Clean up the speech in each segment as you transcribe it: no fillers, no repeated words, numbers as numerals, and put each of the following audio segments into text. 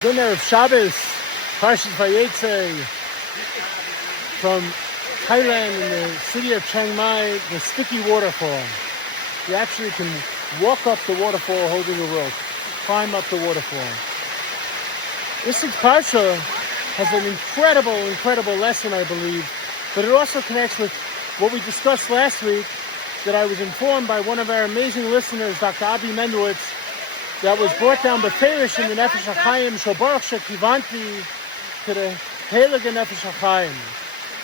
Dinner of Shabbos, Pashas Vietza, from Thailand in the city of Chiang Mai, the sticky waterfall. You actually can walk up the waterfall holding a rope, climb up the waterfall. This week's Parsha has an incredible lesson, I believe, but it also connects with what we discussed last week, that I was informed by one of our amazing listeners, Dr. Abi Mendowitz, that was brought down beferish in the Nefesh HaChaim, Shobarach Shekivanti, to the Heilige Nefesh HaChaim.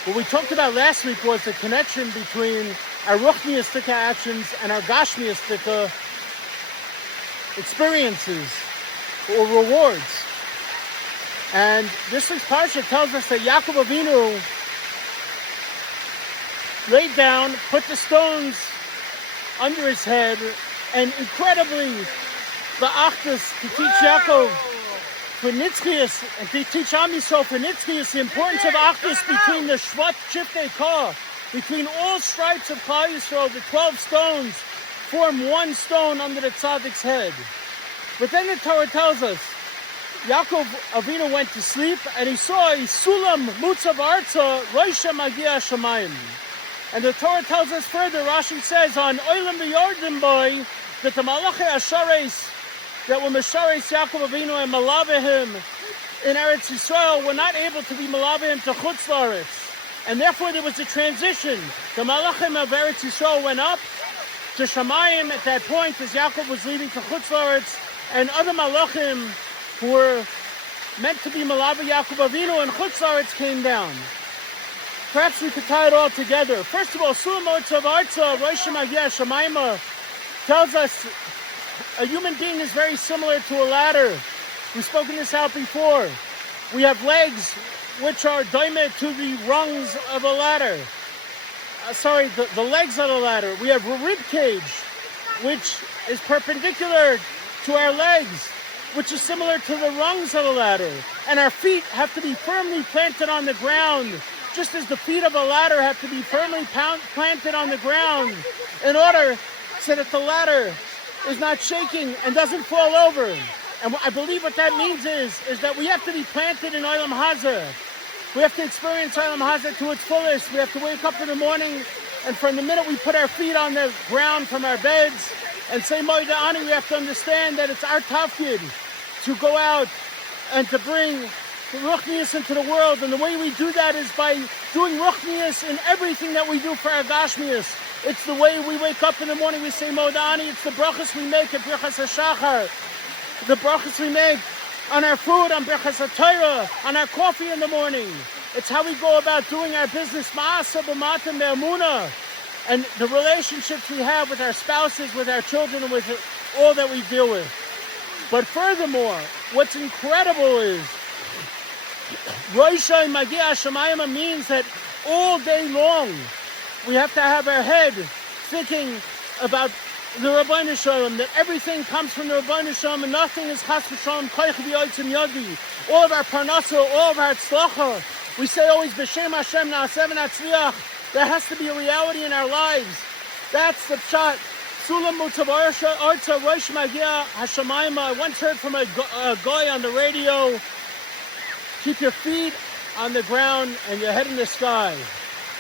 What we talked about last week was the connection between our Ruchniistika actions and our Gashmiistika experiences or rewards. And this week's Parsha tells us that Yaakov Avinu laid down, put the stones under his head, and incredibly the Achdus to teach Yaakov for Nitzchias and to teach Am Yisrael for Nitzchias the importance of Achdus between the Shvat Shiftei Kah, between all stripes of Klal Yisrael. The 12 stones form one stone under the Tzaddik's head. But then the Torah tells us Yaakov Avinu went to sleep and he saw a Sulam Mutzav Arza Roisha Magia Shamayim. And the Torah tells us further, Rashi says on Oilam V'Yordim Boy, that the Malachei Ashares that were Meshares Yaakov Avinu and Malavehim in Eretz Yisrael were not able to be Malavehim to Chutz La'aretz. And therefore there was a transition. The Malachim of Eretz Yisrael went up to Shamayim at that point as Yaakov was leaving to Chutz La'aretz, and other Malachim who were meant to be Malaveh Yaakov Avinu and Chutz La'aretz came down. Perhaps we could tie it all together. First of all, Sulam Motzav Arza Rosh Magia Shamayim tells us a human being is very similar to a ladder. We've spoken this out before. We have legs which are doimet to the rungs of a ladder. The legs of the ladder. We have a rib cage which is perpendicular to our legs, which is similar to the rungs of the ladder. And our feet have to be firmly planted on the ground, just as the feet of a ladder have to be firmly planted on the ground in order so that the ladder is not shaking and doesn't fall over. And I believe what that means is that we have to be planted in Olam Hazeh. We have to experience Olam Hazeh to its fullest. We have to wake up in the morning, and from the minute we put our feet on the ground from our beds and say Moida Ani, we have to understand that it's our tafkid to go out and to bring Ruchnius into the world. And the way we do that is by doing Ruchnius in everything that we do for our Gashmius. It's the way we wake up in the morning, we say Modani. It's the brachas we make at Brachas HaShachar. The brachas we make on our food, on Brachas HaTorah, on our coffee in the morning. It's how we go about doing our business, Ma'asa b'matam be'amuna. And the relationships we have with our spouses, with our children, and with all that we deal with. But furthermore, what's incredible is Roisha Magia Shamayim means that all day long we have to have our head thinking about the Rabbeinu Shalom, that everything comes from the Rabbeinu Shalom and nothing is Chas V'Shalom Koich V'Yotzim Yodi. All of our Parnasa, all of our Tzlacha, we say always B'Shem Hashem Na'aseh V'Natzliach. There has to be a reality in our lives. That's the pshat. Sulam Mutzav Arza Rosh Magia Hashamayim. I once heard from a guy on the radio, keep your feet on the ground and your head in the sky.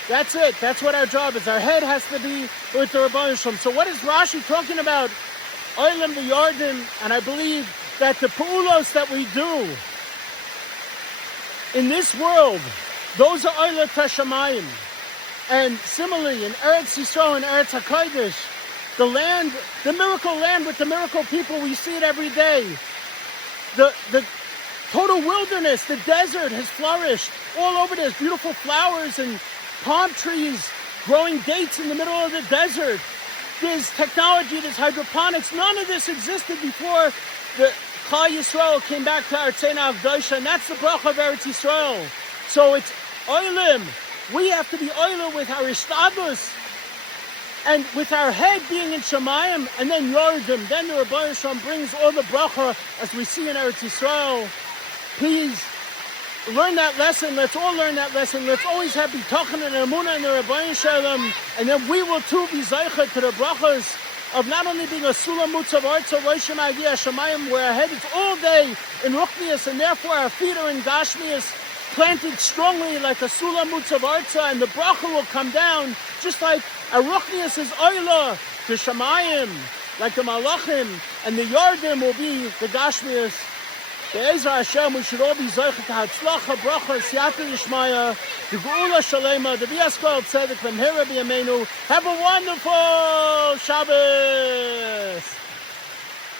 That's it. That's what our job is. Our head has to be with the Rabbeinu Shalom. So what is Rashi talking about? Oilam V'Yordim, and I believe that the Pu'ulos that we do in this world, those are Oilam Tashamayim. And similarly, in Eretz Yisrael and Eretz HaKodesh, the land, the miracle land with the miracle people, we see it every day. The total wilderness, the desert has flourished. All over there's beautiful flowers and palm trees growing dates in the middle of the desert. There's technology, there's hydroponics. None of this existed before the Klal Yisrael came back to Artzena Avdosha, and that's the bracha of Eretz Yisrael. So it's oilim. We have to be oilim with our ishtadlus and with our head being in Shamayim, and then Yordim. Then the Rabbeinu Shalom brings all the bracha as we see in Eretz Yisrael. Please learn that lesson. Let's all learn that lesson. Let's always have bitachon and emunah in the Rabbeinu Shalom, and then we will too be zeicha to the brachas of not only being a Sulam Mutzav Arza Roshim Agia Shemayim, where our head is all day in Ruchnius, and therefore our feet are in Gashmius, planted strongly like a Sulam Mutzav Arza, and the bracha will come down, just like a Ruchnius is Oila to Shemayim, like the Malachim, and the Yardim will be the Gashmius. Be'ezra Hashem, we should all be Zocheh to Hatzlacha, Bracha, Siyata Yishmaya, the Geula Shalema, the V'yaskol Tzedek, V'mhera B'yameinu. Have a wonderful Shabbos!